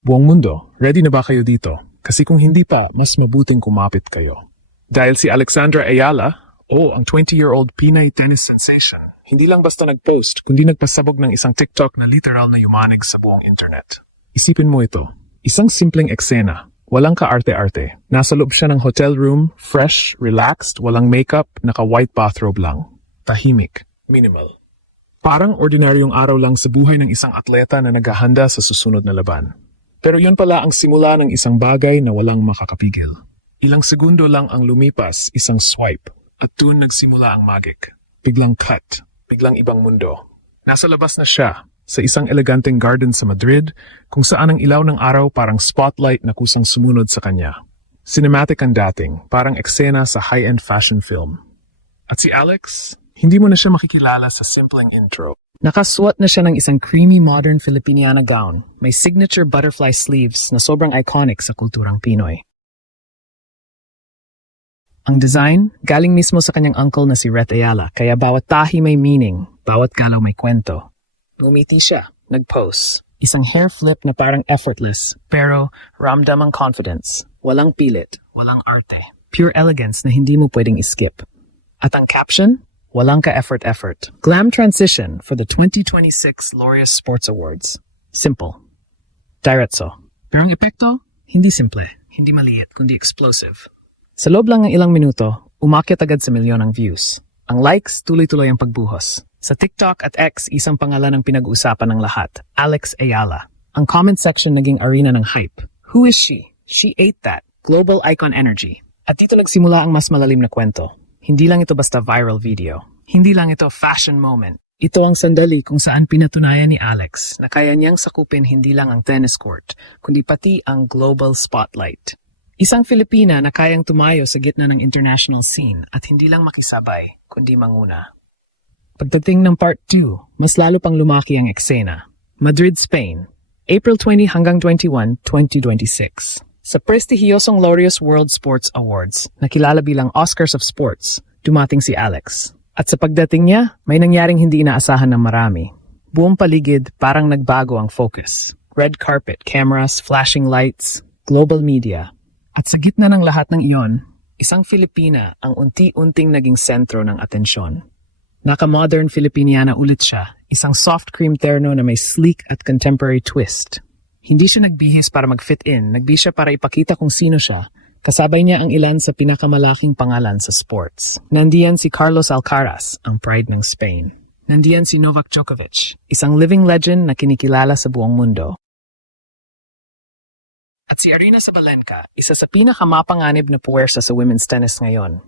Buong mundo, ready na ba kayo dito? Kasi kung hindi pa, mas mabuting kumapit kayo. Dahil si Alexandra Ayala, ang 20-year-old Pinay tennis sensation, hindi lang basta nag-post, kundi nagpasabog ng isang TikTok na literal na yumanig sa buong internet. Isipin mo ito, isang simpleng eksena, walang kaarte-arte. Nasa loob siya ng hotel room, fresh, relaxed, walang makeup, naka-white bathrobe lang. Tahimik, minimal. Parang ordinaryong araw lang sa buhay ng isang atleta na naghahanda sa susunod na laban. Pero yun pala ang simula ng isang bagay na walang makakapigil. Ilang segundo lang ang lumipas, isang swipe, at doon nagsimula ang magic. Biglang cut, biglang ibang mundo. Nasa labas na siya, sa isang eleganteng garden sa Madrid, kung saan ang ilaw ng araw parang spotlight na kusang sumunod sa kanya. Cinematic ang dating, parang eksena sa high-end fashion film. At si Alex, hindi mo na siya makikilala sa simpleng intro. Nakasuot na siya ng isang creamy modern Filipiniana gown. May signature butterfly sleeves na sobrang iconic sa kulturang Pinoy. Ang design, galing mismo sa kanyang uncle na si Rhett Ayala, kaya bawat tahi may meaning, bawat galaw may kwento. Ngumiti siya, nag-pose. Isang hair flip na parang effortless, pero ramdam ang confidence. Walang pilit, walang arte. Pure elegance na hindi mo pwedeng skip. At ang caption? Walang ka-effort. Glam transition for the 2026 Laureus Sports Awards. Simple. Diretso. Pero ang epekto? Hindi simple, hindi maliit, kundi explosive. Sa loob lang ng ilang minuto, umakyat agad sa milyon ang views. Ang likes, tuloy-tuloy ang pagbuhos. Sa TikTok at X, isang pangalan ang pinag-uusapan ng lahat, Alex Ayala. Ang comment section naging arena ng hype. Who is she? She ate that. Global icon energy. At dito nagsimula ang mas malalim na kwento. Hindi lang ito basta viral video. Hindi lang ito fashion moment. Ito ang sandali kung saan pinatunayan ni Alex na kaya niyang sakupin hindi lang ang tennis court, kundi pati ang global spotlight. Isang Filipina na kayang tumayo sa gitna ng international scene at hindi lang makisabay, kundi manguna. Pagdating ng part 2, mas lalo pang lumaki ang eksena. Madrid, Spain, April 20 hanggang 21, 2026. Sa prestihiyosong Laureus World Sports Awards, na kilala bilang Oscars of Sports, dumating si Alex. At sa pagdating niya, may nangyaring hindi inaasahan ng marami. Buong paligid, parang nagbago ang focus. Red carpet, cameras, flashing lights, global media. At sa gitna ng lahat ng iyon, isang Filipina ang unti-unting naging sentro ng atensyon. Naka-modern Filipiniana ulit siya, isang soft cream terno na may sleek at contemporary twist. Hindi siya nagbihis para mag-fit in, nagbihis siya para ipakita kung sino siya. Kasabay niya ang ilan sa pinakamalaking pangalan sa sports. Nandiyan si Carlos Alcaraz, ang pride ng Spain. Nandiyan si Novak Djokovic, isang living legend na kinikilala sa buong mundo. At si Aryna Sabalenka, isa sa pinakamapanganib na puwersa sa women's tennis ngayon.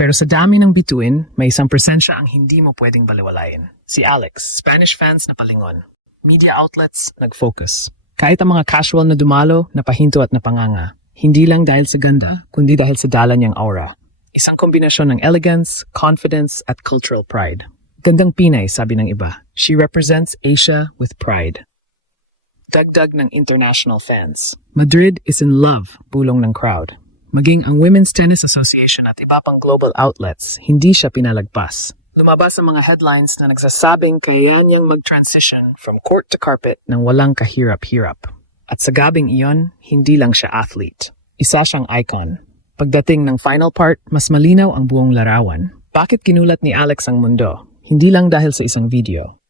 Pero sa dami ng bituin, may isang presensya ang hindi mo pwedeng baliwalain. Si Alex, Spanish fans na palingon. Media outlets, nag-focus. Kahit ang mga casual na dumalo, napahinto at napanganga. Hindi lang dahil sa ganda, kundi dahil sa dala niyang aura. Isang kombinasyon ng elegance, confidence, at cultural pride. Gandang Pinay, sabi ng iba. She represents Asia with pride. Dagdag ng international fans. Madrid is in love, bulong ng crowd. Maging ang Women's Tennis Association at iba pang global outlets, hindi siya pinalagpas. Lumabas ang mga headlines na nagsasabing kaya niyang mag-transition from court to carpet nang walang kahirap-hirap. At sa gabing iyon, hindi lang siya athlete. Isa siyang icon. Pagdating ng final part, mas malinaw ang buong larawan. Bakit kinulat ni Alex ang mundo? Hindi lang dahil sa isang video.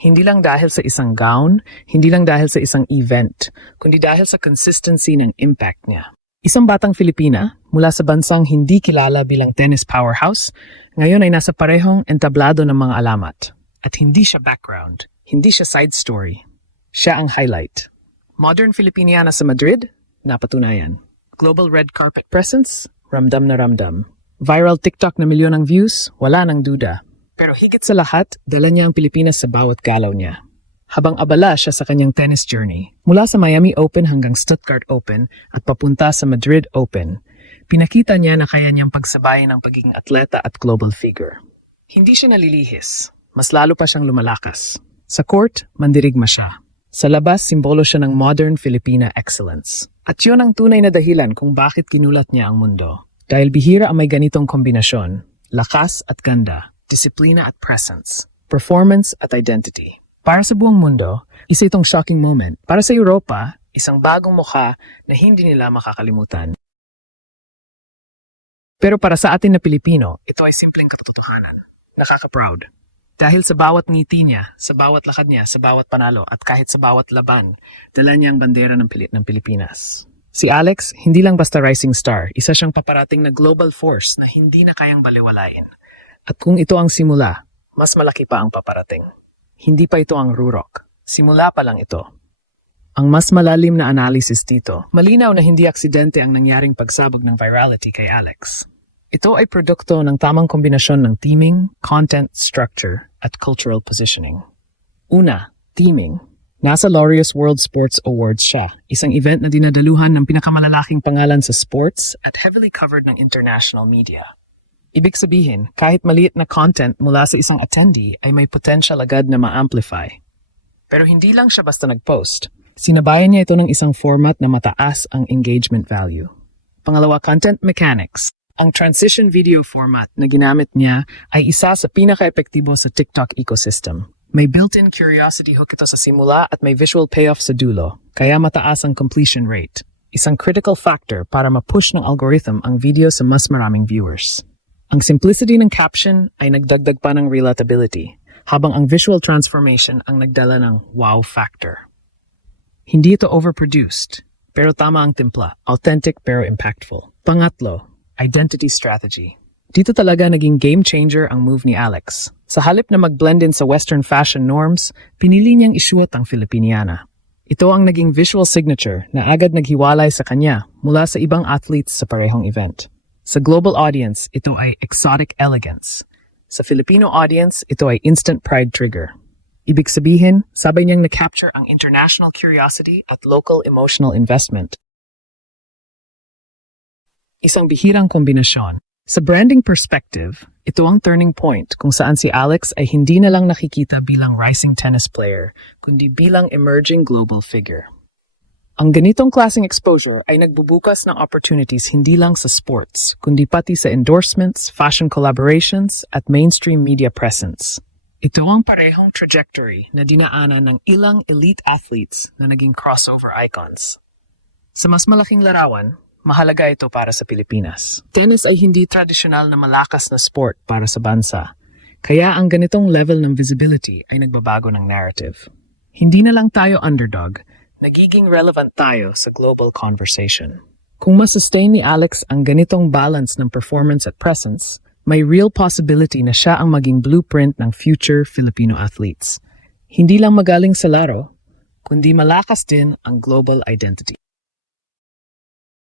Hindi lang dahil sa isang gown, hindi lang dahil sa isang event, kundi dahil sa consistency ng impact niya. Isang batang Filipina, mula sa bansang hindi kilala bilang tennis powerhouse, ngayon ay nasa parehong entablado ng mga alamat. At hindi siya background, hindi siya side story. Siya ang highlight. Modern Filipiniana sa Madrid, napatunayan. Global red carpet presence, ramdam na ramdam. Viral TikTok na milyon ang views, wala nang duda. Pero higit sa lahat, dala niya ang Pilipinas sa bawat galaw niya. Habang abala siya sa kanyang tennis journey, mula sa Miami Open hanggang Stuttgart Open at papunta sa Madrid Open, pinakita niya na kaya niyang pagsabayan ang pagiging atleta at global figure. Hindi siya nalilihis, mas lalo pa siyang lumalakas. Sa court, mandirigma siya. Sa labas, simbolo siya ng modern Filipina excellence. At yun ang tunay na dahilan kung bakit kinulat niya ang mundo. Dahil bihira ang may ganitong kombinasyon, lakas at ganda, disiplina at presence, performance at identity. Para sa buong mundo, isa itong shocking moment. Para sa Europa, Isang bagong mukha na hindi nila makakalimutan. Pero para sa atin na Pilipino, ito ay simpleng katotohanan. Nakaka-proud. Dahil sa bawat ngiti niya, sa bawat lakad niya, sa bawat panalo, at kahit sa bawat laban, dala niya ang bandera ng Pilipinas. Si Alex, hindi lang basta rising star, isa siyang paparating na global force na hindi na kayang baliwalain. At kung ito ang simula, mas malaki pa ang paparating. Hindi pa ito ang rurok. Simula pa lang ito. Ang mas malalim na analysis dito, malinaw na hindi aksidente ang nangyaring pagsabog ng virality kay Alex. Ito ay produkto ng tamang kombinasyon ng teaming, content structure, at cultural positioning. Una, teaming. Nasa Laureus World Sports Awards siya, isang event na dinadaluhan ng pinakamalalaking pangalan sa sports at heavily covered ng international media. Ibig sabihin, kahit maliit na content mula sa isang attendee ay may potential agad na ma-amplify. Pero hindi lang siya basta nag-post. Sinabayan niya ito ng isang format na mataas ang engagement value. Pangalawa, content mechanics. Ang transition video format na ginamit niya ay isa sa pinaka-epektibo sa TikTok ecosystem. May built-in curiosity hook ito sa simula at may visual payoff sa dulo, kaya mataas ang completion rate. Isang critical factor para ma-push ng algorithm ang video sa mas maraming viewers. Ang simplicity ng caption ay nagdagdag pa ng relatability, habang ang visual transformation ang nagdala ng wow factor. Hindi ito overproduced, pero tama ang timpla, authentic pero impactful. Pangatlo, identity strategy. Dito talaga naging game changer ang move ni Alex. Sa halip na mag-blend in sa Western fashion norms, pinili niyang isuot ang Filipiniana. Ito ang naging visual signature na agad naghiwalay sa kanya mula sa ibang athletes sa parehong event. Sa global audience, ito ay exotic elegance. Sa Filipino audience, ito ay instant pride trigger. Ibig sabihin, sabay niyang na-capture ang international curiosity at local emotional investment. Isang bihirang kombinasyon. Sa branding perspective, ito ang turning point kung saan si Alex ay hindi na lang nakikita bilang rising tennis player, kundi bilang emerging global figure. Ang ganitong klaseng exposure ay nagbubukas ng opportunities hindi lang sa sports, kundi pati sa endorsements, fashion collaborations, at mainstream media presence. Ito ang parehong trajectory na dinaanan ng ilang elite athletes na naging crossover icons. Sa mas malaking larawan, mahalaga ito para sa Pilipinas. Tennis ay hindi tradisyonal na malakas na sport para sa bansa. Kaya ang ganitong level ng visibility ay nagbabago ng narrative. Hindi na lang tayo underdog, nagiging relevant tayo sa global conversation. Kung masustain ni Alex ang ganitong balance ng performance at presence, may real possibility na siya ang maging blueprint ng future Filipino athletes. Hindi lang magaling sa laro, kundi malakas din ang global identity.